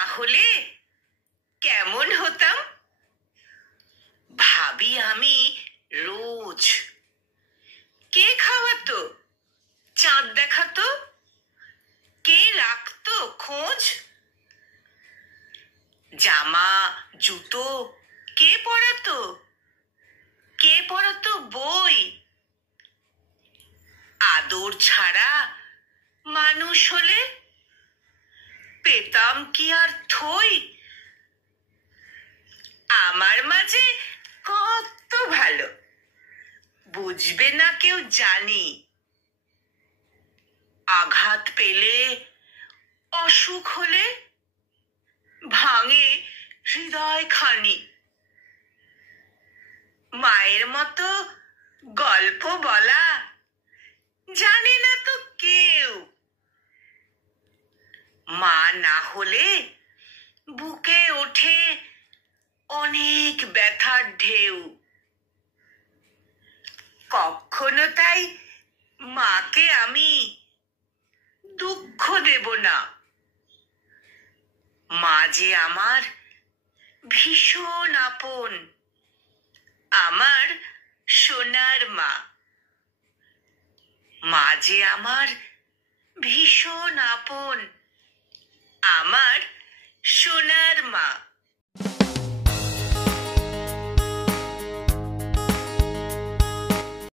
না হলে কেমন হতাম ভাবি আমি রোজ। কে খাওয়াতো, চাঁদ দেখাতো, কে রাখতো খোঁজ, জামা জুতো কে পরাতো, কে পরাতো বই। আদর ছাড়া মানুষ হলে পেতাম কি আর থই। আমার মাঝে কত ভালো বুঝবে না কেউ জানি। আঘাত পেলে অসুখ হলে ভাঙে হৃদয় খানি। মায়ের মতো গল্প বলা জানে না তো কেউ। মা না হলে বুকে ওঠে অনেক ব্যথার ঢেউ। কখনো তাই মাকে আমি দুঃখ দেব না। মা যে আমার ভীষণ আপন, আমার সোনার মা। মা যে আমার ভীষণ আপন, আমার সোনার মা।